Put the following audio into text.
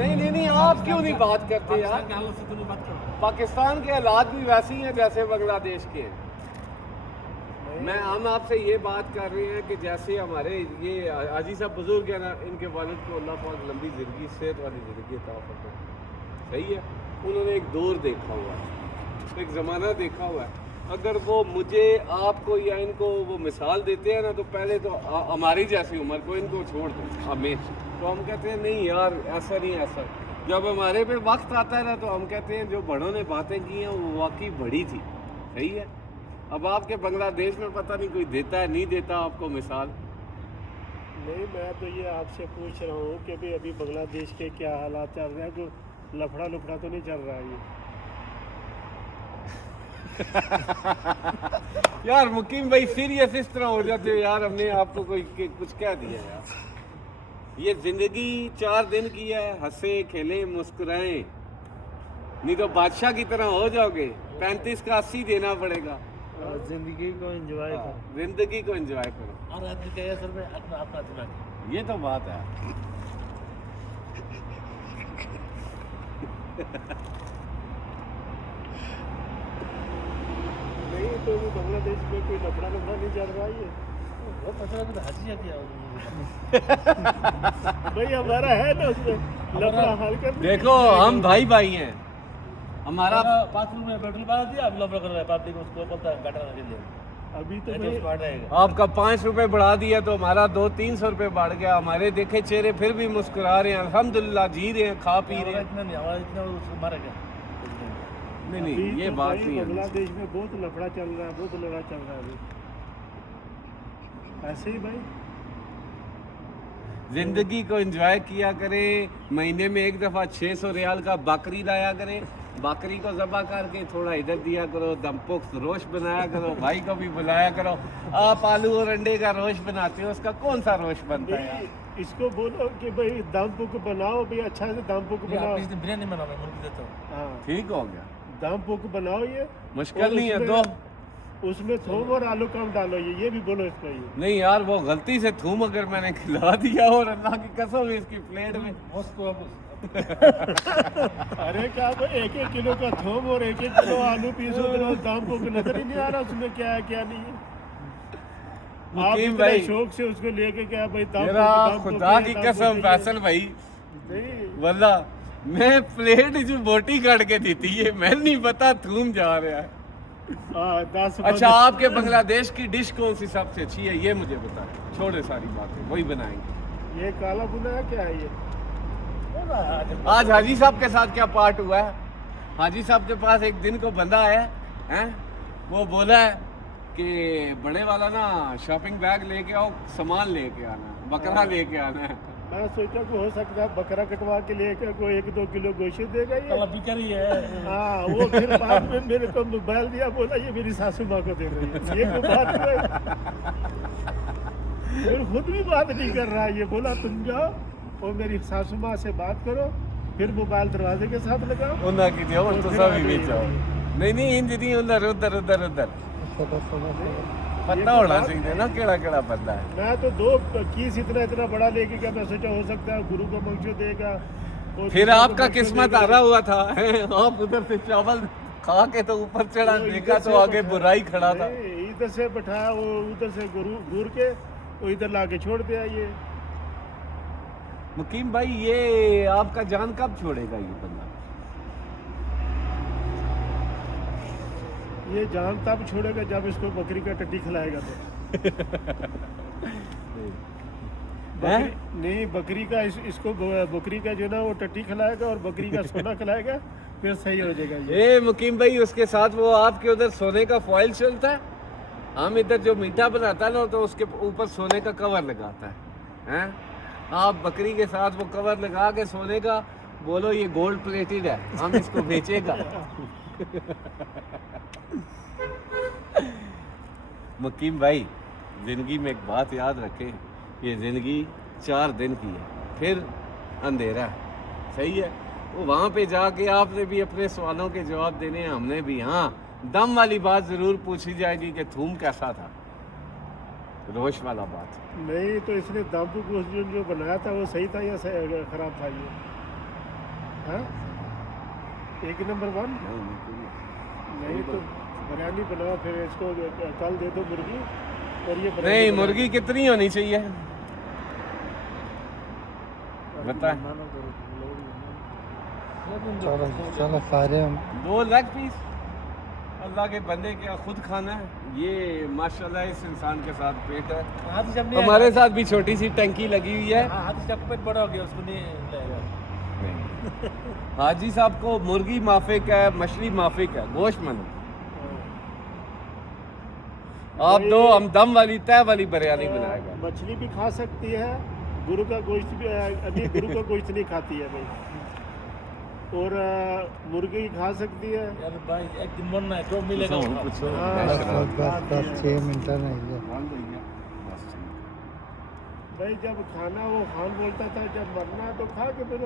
नहीं नहीं नहीं, आप क्यों नहीं बात करते यार? के हालत से तो नहीं बात करो। पाकिस्तान के हालात भी वैसे ही हैं जैसे बांग्लादेश के हैं। हम आपसे ये बात कर रहे हैं कि जैसे हमारे ये हाजी साहब बुजुर्ग है ना, इनके वालिद को अल्लाह पाक लंबी ज़िंदगी सेहत वाली ज़िंदगी अता फरमाए। सही है, उन्होंने एक दौर देखा हुआ है, एक ज़माना देखा हुआ है। अगर वो मुझे आपको या इनको वो मिसाल देते हैं ना, तो पहले तो हमारी जैसी उम्र को इनको छोड़ दो हमें, तो हम कहते हैं नहीं यार ऐसा नहीं ऐसा। जब हमारे पे वक्त आता है ना, तो हम कहते हैं जो बड़ों ने बातें की हैं वो वाकई बड़ी थी। सही है। अब आपके बांग्लादेश में पता नहीं कोई देता है नहीं देता आपको मिसाल। नहीं, मैं तो ये आपसे पूछ रहा हूँ कि भाई अभी बांग्लादेश के क्या हालात चल रहे हैं, कोई लफड़ा लफड़ा तो नहीं चल रहा है ये? यार मुकीम भाई सीरियस इस तरह हो जाते हो यार, हमने आपको कोई कुछ कह दिया यार। ये जिंदगी 4 दिन की है, हंसे खेलें मुस्कुराएं, नहीं तो बादशाह की तरह हो जाओगे। 35 का 80 देना पड़ेगा। जिंदगी को एंजॉय करो, जिंदगी को एंजॉय करो, हर आदमी का असल में अपना अपना दिमाग है। ये तो बात है। नहीं तो भी बांग्लादेश में कोई लफड़ा लफड़ा नहीं चल रहा है ये? वो पता नहीं हंसी आती है। भाई हमारा है ना उसमें लफड़ा हल कर। देखो हम भाई भाई हैं, हमारा 5 रुपये में पेट्रोल बढ़ा दिया, अब लफड़ा कर रहा है पब्लिक, उसको बोलता है गटर के लिए अभी तो नहीं तो भाई उसको हट रहेगा। आपका 5 रुपए बढ़ा दिया तो हमारा 200-300 रुपए बढ़ गया। हमारे देखे चेहरे फिर भी मुस्कुरा रहे हैं, अल्हम्दुलिल्लाह जी रहे हैं, खा पी रहे हमारा हैं। इतना नहीं, हमारा इतना उसको मारेगा। नहीं नहीं, अभी ये तो बात भाई नहीं है। बांग्लादेश में बहुत लफड़ा चल रहा है, बहुत लड़ा चल रहा है अभी। ऐसे ही भाई जिंदगी को एंजॉय किया करे। महीने में एक दफ़ा 600 रियाल का बकरी लाया करे, बकरी को ज़बा करके थोड़ा इधर दिया करो, दमपुख्त रोश बनाया करो, भाई को भी बुलाया करो। आप आलू और अंडे का रोश बनाते हो, उसका कौन सा रोश बनता है यार? भाई इसको बोलो कि भाई दम पुक बनाओ, भाई अच्छा से दम पुक बनाओ। इस दिन बिरयानी बनाओ, मैं मुर्गी देता हूँ। हाँ, ठीक हो गया, दम पुक बनाओ ये। मुश्किल और नहीं है उसमें- तो। उसमें थोम और आलू कम डालो, ये भी बोलो इसको ये। नहीं यार, वो गलती से थूम अगर मैंने खिला दिया और अल्लाह की कसम इसकी प्लेट में उसको अब अरे क्या 1-1 किलो का थोम और 1-1 किलो आलू पीसो, तो दाम को नजर ही नहीं आ रहा उसमें क्या है क्या नहीं है। आप मुकीम इतने भाई, शौक से उसको लेके क्या भाई दाम मेरा को खुदा की कसम फैसल भाई, नहीं वल्ला मैं प्लेट जो बोटी काट के दी थी, ये मैं नहीं पता थूम जा रहा है। 10 अच्छा, आपके बांग्लादेश की डिश कौन सी सबसे अच्छी है ये मुझे बताएं। छोड़े सारी बातें, वही बनाएंगे। ये काला भुना है क्या है ये? आज हाजी साहब के साथ क्या पार्ट हुआ है? हाजी साहब के पास एक दिन को बंदा है, हैं? वो बोला है कि बड़े वाला ना शॉपिंग बैग लेके आओ, सामान लेके आना, बकरा लेके आना है। मैं सोचा कि हो सकता है बकरा कटवा के लेकर कोई 1-2 किलो गोश्त देगा ये। कल बिक्री है। हाँ, वो फिर बाद में मेरे को मोबाइल दिया, बोला ये मेरी सासू माँ को दे रही है। ये कोई बात है? फिर खुद भी बात नहीं कर रहा है ये, बोला तुम जाओ और मेरी सासू माँ से बात करो, फिर मोबाइल दरवाजे के साथ लगाओ। उन्हें की दियो तो सब ही बेचो। नहीं नहीं, इंज नहीं, उधर उधर उधर उधर पता होना चाहिए ना केड़ा केड़ा बंदा है। मैं तो 2 कीस इतना बड़ा लेके गया, मैं सोचा हो सकता है गुरु को मंगो देगा। और फिर दूसरे को आपका मंगो किस्मत देगा। हारा हुआ था, आप उधर से चावल खा के तो ऊपर चढ़ा, वो देखा इधर तो से आगे बैठा- बुराई खड़ा था। नहीं, इधर से बैठाया, वो उधर से घूर के वो इधर लाके छोड़ दिया ये। मुकीम भाई, ये आपका जान कब छोड़ेगा ये बंदा? ये जान तब छोड़ेगा जब इसको बकरी का टट्टी खिलाएगा तो। हैं? नहीं, बकरी का इसको बकरी का जो ना वो टट्टी खिलाएगा और बकरी का सोना खिलाएगा, फिर सही हो जाएगा ये। ए मुकीम भाई, उसके साथ वो आपके उधर सोने का फॉइल चलता है। हम इधर जो मीठा बनाता है ना, तो उसके ऊपर सोने का कवर लगाता है, हैं? आप बकरी के साथ वो कवर लगा के सोने का बोलो ये गोल्ड प्लेटेड है, हम इसको बेचेगा। मुकीम भाई, जिंदगी में एक बात याद रखें, ये जिंदगी 4 दिन की है, फिर अंधेरा है। सही है। वो वहाँ पे जाके आपने भी अपने सवालों के जवाब देने हैं, हमने भी। हाँ, दम वाली बात ज़रूर पूछी जाएगी कि थूम कैसा था, रोश वाला बात। नहीं तो इसने दामपू को जो बनाया था वो सही था या खराब था ये? हाँ एक नंबर 1 नहीं तो बिरयानी बनाओ फिर इसको कल दे दो मुर्गी और ये बिरयानी नहीं बनाओ। मुर्गी कितनी होनी चाहिए बता चलो चलो सारे हम 2 लेग पीस अल्लाह के बंदे क्या खुद खाना है ये माशाल्लाह इस इंसान के साथ पेट है हाथी साहब नहीं हमारे साथ भी छोटी सी टंकी लगी हुई है हाथी साहब का पेट बड़ा हो गया उसको नहीं लगेगा हाजी साहब को मुर्गी माफिक है मछली माफिक है गोश्त मन आप दो हम दम वाली तय वाली बिरयानी बनाएगा मछली भी खा सकती है गुरु का गोश्त भी अभी गुरु का गोश्त नहीं खाती है भाई और मुर्गी खा सकती है यार भाई एक दिन मरना है तो मिलेगा उसका। बस 6 मिनट नहीं है भाई जब खाना वो खान बोलता था जब मरना है तो खा के फिर